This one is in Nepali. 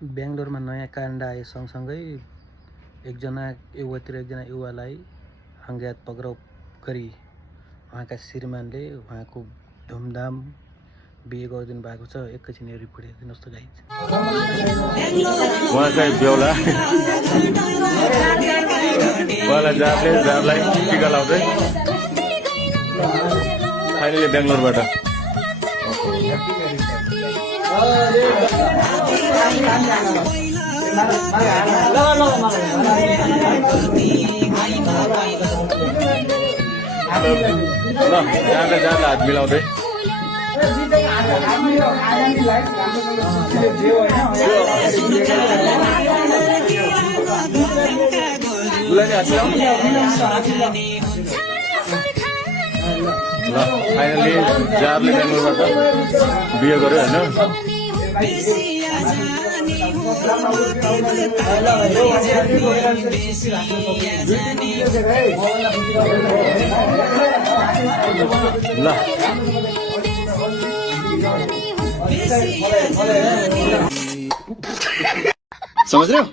बेंगलोरमा नयाँ काण्ड आए सँगसँगै एकजना युवती र एकजना युवालाई अज्ञात पक्राउ गरी उहाँका श्रीमानले उहाँको धुमधाम बिहे गरिदिनु भएको छ। एकैछिन यो रिपोर्ट हेरिदिनुहोस् त गाइज। उहाँ चाहिँ बेहुला उहाँलाई जाबलाई टिका लाउँदै फाइनली बेंगलोरबाट जाँदा हात मिलाउँदै ल फाइनली जाबले बेंगलोरबाट बिहे गर्यो होइन। ल समझ रहे हो।